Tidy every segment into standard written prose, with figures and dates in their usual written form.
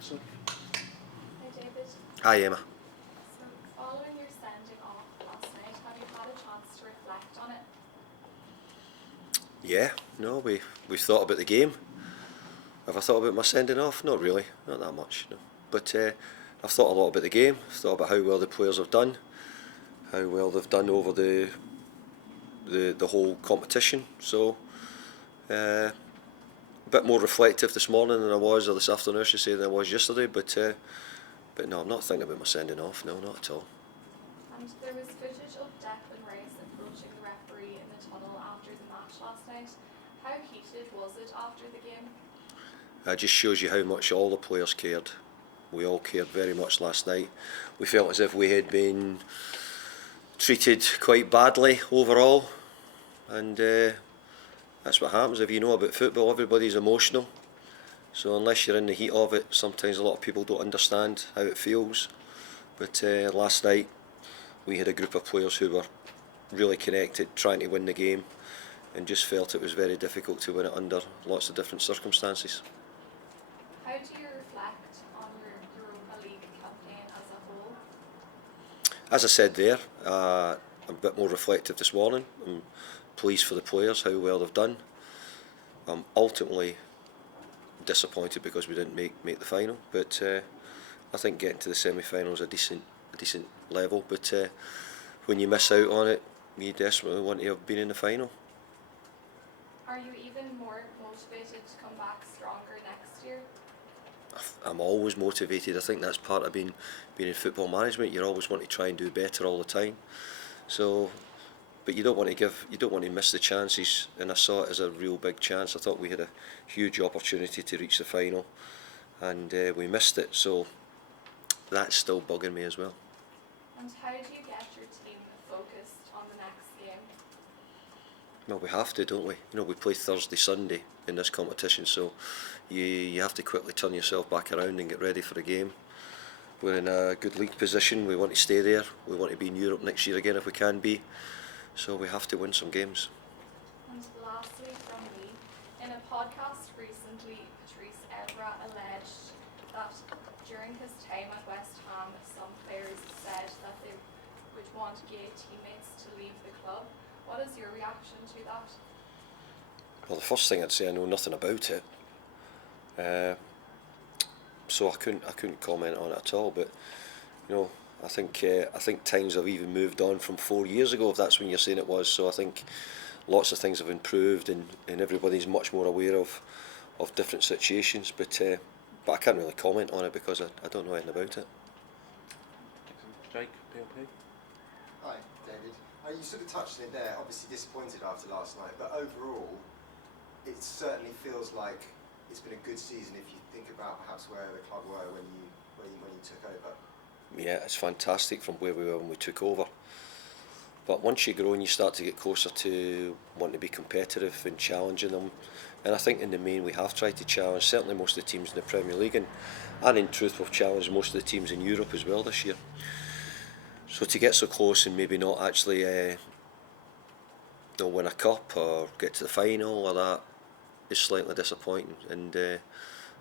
So, Hi David. Hi Emma. So following your sending off last night, have you had a chance to reflect on it? Yeah, no, we've thought about the game. Have I thought about my sending off? Not really, not that much. No, but I've thought a lot about the game. I've thought about how well the players have done, how well they've done over the whole competition. So a bit more reflective this morning than I was, or this afternoon, I should say, than I was yesterday. But no, I'm not thinking about my sending off. No, not at all. And there was footage of Declan Rice approaching the referee in the tunnel after the match last night. How heated was it after the game? It just shows you how much all the players cared. We all cared very much last night. We felt as if we had been treated quite badly overall, and that's what happens if you know about football. Everybody's emotional, so unless you're in the heat of it, sometimes a lot of people don't understand how it feels. But last night we had a group of players who were really connected, trying to win the game, and just felt it was very difficult to win it under lots of different circumstances. How do you reflect on your Europa League campaign as a whole? As I said there, I'm a bit more reflective this morning. I'm pleased for the players, how well they've done. I'm ultimately disappointed because we didn't make the final, but I think getting to the semi-final is a decent level. But when you miss out on it, you desperately want to have been in the final. Are you even more motivated to come back stronger next year? I'm always motivated. I think that's part of being in football management. You always want to try and do better all the time. So, but you don't want to miss the chances. And I saw it as a real big chance. I thought we had a huge opportunity to reach the final, and we missed it. So that's still bugging me as well. And how do you get your team focused on the next game? Well, we have to, don't we? We play Thursday, Sunday in this competition, so you have to quickly turn yourself back around and get ready for the game. We're in a good league position. We want to stay there. We want to be in Europe next year again if we can be. So we have to win some games. And lastly from me, in a podcast recently, Patrice Evras alleged that during his time at West Ham, some players said that they would want gay teammates to leave the club. What is your reaction to that? Well, the first thing I'd say, I know nothing about it, so I couldn't comment on it at all. But I think times have even moved on from 4 years ago, if that's when you're saying it was. So I think lots of things have improved, and everybody's much more aware of different situations. But I can't really comment on it because I don't know anything about it. Jake, PLP. Hi, David. You sort of touched on it there. Obviously disappointed after last night, but overall, it certainly feels like it's been a good season. If you think about perhaps where the club were when you took over. Yeah, it's fantastic from where we were when we took over. But once you grow and you start to get closer to wanting to be competitive and challenging them, and I think in the main we have tried to challenge certainly most of the teams in the Premier League, and in truth we've challenged most of the teams in Europe as well this year. So to get so close and maybe not actually win a cup or get to the final or that is slightly disappointing, and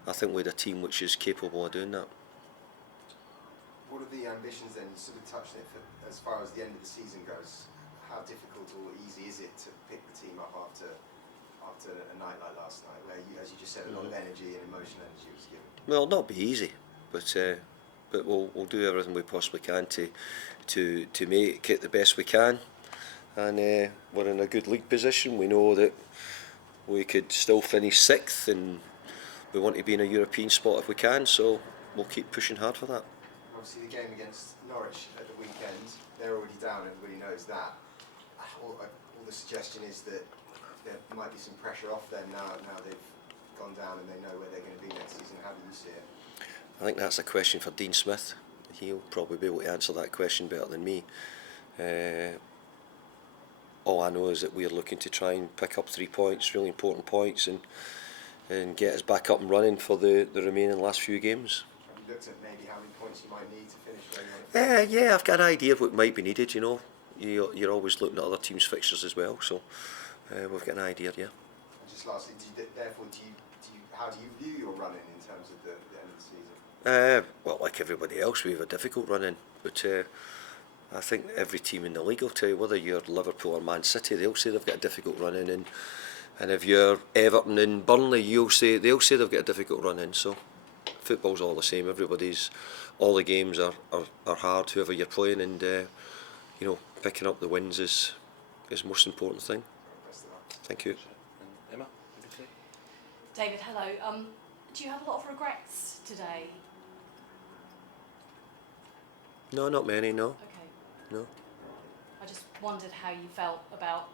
I think we had a team which is capable of doing that. What are the ambitions then? You sort of touched on it as far as the end of the season goes. How difficult or easy is it to pick the team up after a night like last night, where you, as you just said, a lot of energy and emotional energy was given? Well, not be easy, but we'll do everything we possibly can to make it the best we can, and we're in a good league position. We know that we could still finish 6th, and we want to be in a European spot if we can. So we'll keep pushing hard for that. Obviously, the game against Norwich at the weekend, they're already down. Everybody knows that. All the suggestion is that there might be some pressure off them now they've gone down and they know where they're going to be next season. How do you see it? I think that's a question for Dean Smith. He'll probably be able to answer that question better than me. All I know is that we're looking to try and pick up 3 points, really important points, and get us back up and running for the remaining last few games. Have you looked at maybe how many points you might need to finish where you want to? Yeah, I've got an idea of what might be needed. You're always looking at other teams' fixtures as well, so we've got an idea. Yeah. And just lastly, how do you view your running in terms of the end of the season? Well, like everybody else, we have a difficult run in, but I think every team in the league will tell you, whether you're Liverpool or Man City, they'll say they've got a difficult run in, and if you're Everton and Burnley, they'll say they've got a difficult run in. So football's all the same. All the games are hard, whoever you're playing, and picking up the wins is the most important thing. Thank you. And Emma, BBC? David, hello. Do you have a lot of regrets today? No, not many. No, Okay. no. I just wondered how you felt about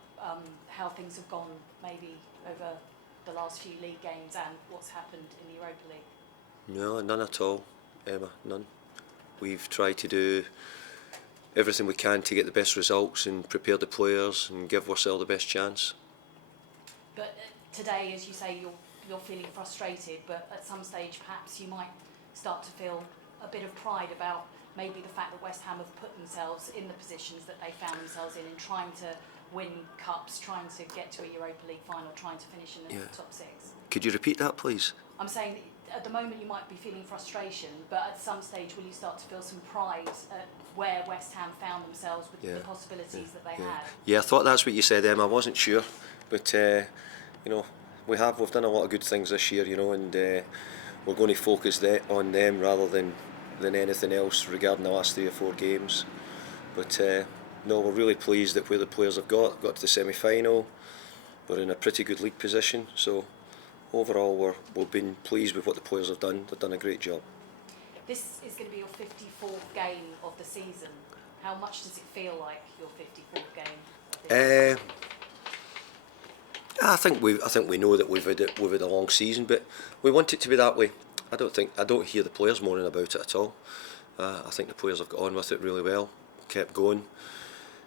how things have gone maybe over the last few league games and what's happened in the Europa League. No, none at all, Emma. None. We've tried to do everything we can to get the best results and prepare the players and give ourselves the best chance. But today, as you say, you're feeling frustrated, but at some stage perhaps you might start to feel a bit of pride about maybe the fact that West Ham have put themselves in the positions that they found themselves in trying to win cups, trying to get to a Europa League final, trying to finish in the top six. Could you repeat that, please? I'm saying that at the moment you might be feeling frustration, but at some stage will you start to feel some pride at where West Ham found themselves with the possibilities that they had? Yeah, I thought that's what you said, Emma. I wasn't sure, but we've done a lot of good things this year, and we're going to focus on them rather than anything else regarding the last 3 or 4 games. But no, we're really pleased at where the players have got to the semi-final. We're in a pretty good league position, so overall we've been pleased with what the players have done. They've done a great job. This is going to be your 54th game of the season. How much does it feel like your 54th game of the season? I think we know that we've had a long season, but we want it to be that way. I don't hear the players moaning about it at all. I think the players have got on with it really well, kept going,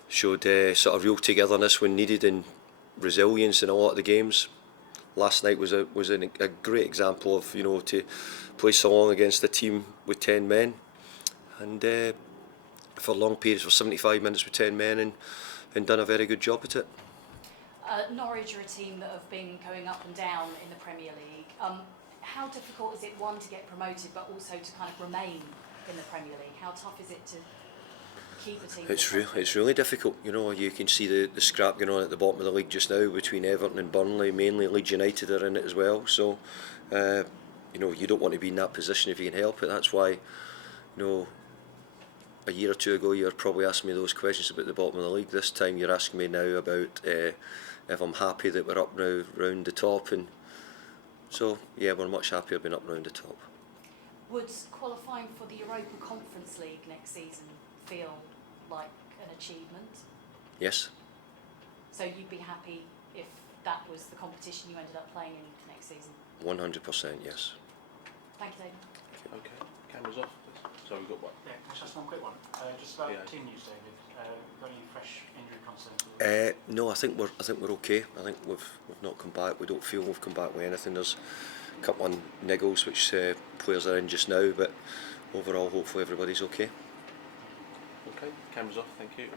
showed sort of real togetherness when needed and resilience in a lot of the games. Last night was a great example of to play so long against a team with 10 men, and for long periods, for 75 minutes with 10 men, and done a very good job at it. Norwich are a team that have been going up and down in the Premier League. How difficult is it, one, to get promoted, but also to kind of remain in the Premier League? How tough is it to keep a team? It's really difficult. You can see the scrap going on at the bottom of the league just now between Everton and Burnley. Mainly Leeds United are in it as well. So, you don't want to be in that position if you can help it. That's why, a year or two ago you were probably asking me those questions about the bottom of the league. This time you're asking me now about if I'm happy that we're up now round the top, and so yeah, we're much happier being up round the top. Would qualifying for the Europa Conference League next season feel like an achievement? Yes. So you'd be happy if that was the competition you ended up playing in next season? 100%, yes. Thank you, David. Okay, cameras off, please. So we've got one. Yeah, can I just ask one quick one? Just about team news, David. Got any fresh injury concerns? No, I think we're okay. I think we've not come back. We don't feel we've come back with anything. There's a couple of niggles which players are in just now, but overall, hopefully everybody's okay. Okay, cameras off. Thank you.